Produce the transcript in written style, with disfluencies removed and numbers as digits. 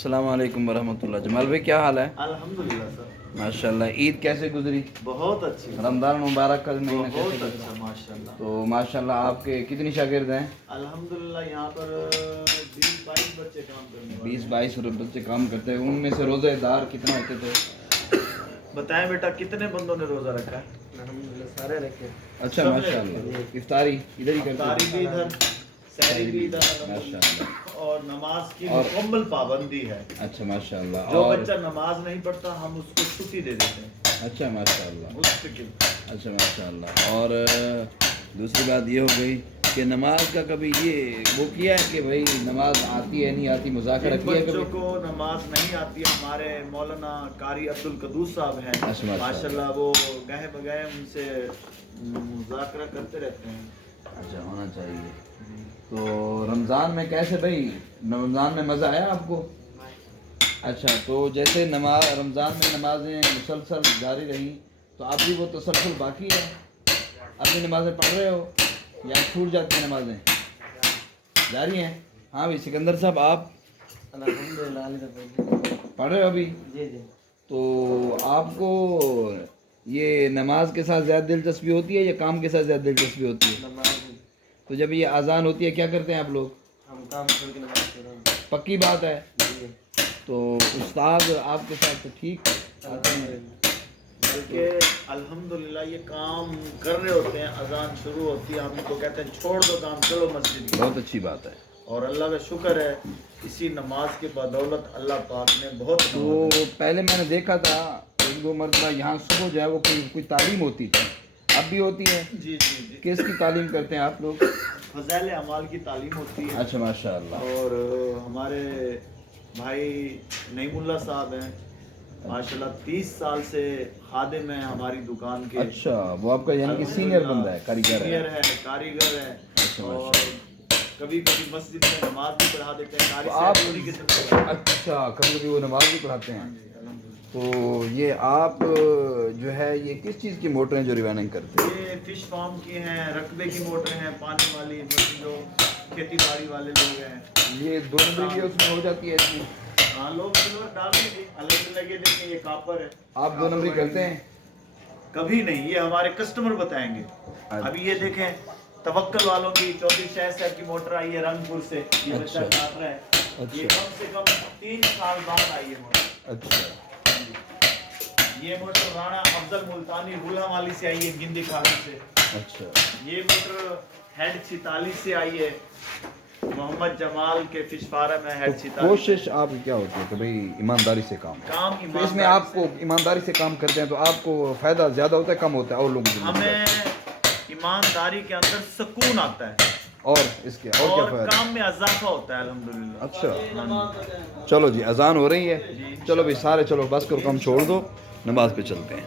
السلام علیکم ورحمۃ اللہ۔ جمال بھائی کیا حال ہے؟ الحمدللہ سر، ماشاءاللہ۔ عید کیسے گزری؟ بہت اچھی، رمضان مبارک کا مہینہ کیسے بہت گزرا؟ اچھا ماشاءاللہ۔ تو ماشاءاللہ آپ کے کتنی شاگرد ہیں؟ الحمدللہ یہاں پر 20-22 بچے کام کرنے والے 20-22 بچے کام کرتے ہیں، ان میں سے روزہ دار کتنا ہوتے تھے؟ بتائیں بیٹا کتنے بندوں نے روزہ رکھا ہے؟ الحمدللہ سارے رکھے۔ اچھا ماشاءاللہ۔ افطاری ادھر ہی کرتے افطاری بھی ادھر، سحری بھی ادھر، ماشاءاللہ۔ اور نماز کی مکمل پابندی ہے۔ اچھا ماشاءاللہ۔ جو اور بچہ نماز نہیں پڑھتا ہم اس کو چھٹی دے دیتے ہیں اچھا ماشاءاللہ۔ مستقل۔ اچھا ماشاءاللہ۔ اور دوسری بات یہ ہو گئی کہ نماز کا کبھی یہ وہ کیا ہے کہ بھائی نماز آتی ہے نہیں آتی، مذاکرہ جن کیا ہے بچوں کبھی؟ کو نماز نہیں آتی، ہمارے مولانا قاری عبدالقدوس صاحب ہیں ماشاءاللہ، وہ گہے بگہے ان سے مذاکرہ کرتے رہتے ہیں۔ اچھا ہونا چاہیے۔ تو رمضان میں کیسے بھائی، رمضان میں مزہ آیا آپ کو؟ اچھا، تو جیسے رمضان میں نمازیں مسلسل جاری رہیں تو آپ بھی وہ تسلسل باقی ہے؟ اپنی نمازیں پڑھ رہے ہو یا چھوٹ جاتی ہیں نمازیں؟ جاری ہیں؟ ہاں بھائی سکندر صاحب آپ الحمدللہ پڑھ رہے ہو ابھی؟ جی جی۔ تو آپ کو یہ نماز کے ساتھ زیادہ دلچسپی ہوتی ہے یا کام کے ساتھ زیادہ دلچسپی ہوتی ہے؟ نماز تو جب یہ اذان ہوتی ہے کیا کرتے ہیں آپ لوگ؟ ہم کام چھوڑ کے نماز پڑھ رہے ہیں۔ پکی بات ہے؟ جی تو استاد آپ کے ساتھ تو ٹھیک آتے ہیں؟ بلکہ الحمدللہ یہ کام کر رہے ہوتے ہیں، اذان شروع ہوتی ہے ہم ان کو کہتے ہیں چھوڑ دو کام، چلو مسجد کی۔ بہت اچھی بات ہے۔ اور اللہ کا شکر ہے اسی نماز کے بدولت اللہ پاک نے بہت تو پہلے میں نے دیکھا تھا ایک دو مرتبہ یہاں صبح جو ہے وہ کوئی تعلیم ہوتی تھی، اب بھی ہوتی ہے؟ جی جی جی، کس کی تعلیم کرتے ہیں آپ لوگ؟ فضائل اعمال کی تعلیم ہوتی ہے۔ اچھا ماشاءاللہ۔ اور ہمارے بھائی نعیم اللہ صاحب ہیں ماشاءاللہ، 30 سال سے خادم ہیں ہماری دکان کے۔ اچھا، وہ آپ کا یعنی کہ سینئر بندہ ہے، کاریگر سینئر ہے؟ ہے، کاریگر ہے، اچھا اور کبھی کبھی مسجد میں نماز بھی پڑھا دیتے ہیں۔ قاری تو آپ صاحب انہی کے ساتھ پڑھاتے ہیں۔ اچھا، کبھی کبھی وہ نماز بھی پڑھاتے ہیں؟ جی الحمدللہ۔ تو یہ آپ جو ہے یہ کس چیز کی موٹریں جو ریوائننگ کرتے ہیں؟ یہ فش فارم کی ہیں، رقبے کی موٹریں ہیں، پانی والی، جو کھیتی باڑی والے لوگ ہیں۔ یہ 2 نمبر بھی اس میں ہو جاتی ہے اس میں؟ ہاں، لوگ سلور ڈال دیجیے، الحمدللہ یہ دیکھیں یہ کاپر ہے۔ آپ 2 نمبری کرتے ہیں؟ کبھی نہیں، یہ ہمارے کسٹمر بتائیں گے۔ ابھی یہ دیکھیں توکل والوں کی چودھری شاہ صاحب کی موٹر آئی ہے رنگ پور سے، یہ بچہ کاٹ رہا ہے، یہ کم سے کم 3 سال بعد آئی ہے موٹر۔ اچھا۔ یہ موٹر رانا افضل ملتانی غلام والی سے آئی ہے، گندی کھانے سے۔ اچھا۔ یہ موٹر ہیڈ 46 سے آئی ہے، محمد جمال کے فش فارم ہے ہیڈ 46۔ کوشش آپ کی کیا ہوتی ہے کہ بھئی ایمانداری سے کام کام تو اس میں آپ کو ایمانداری سے کام کرتے ہیں تو آپ کو فائدہ زیادہ ہوتا ہے کم ہوتا ہے اور لوگوں کو؟ ہمیں ایمانداری کے اندر سکون آتا ہے اور اس کے اور کیا فائدہ؟ کام میں اضافہ ہوتا ہے الحمدللہ۔ اچھا چلو جی، اذان ہو رہی ہے، چلو بھائی سارے چلو بس کرو کم چھوڑ دو، نماز پہ چلتے ہیں۔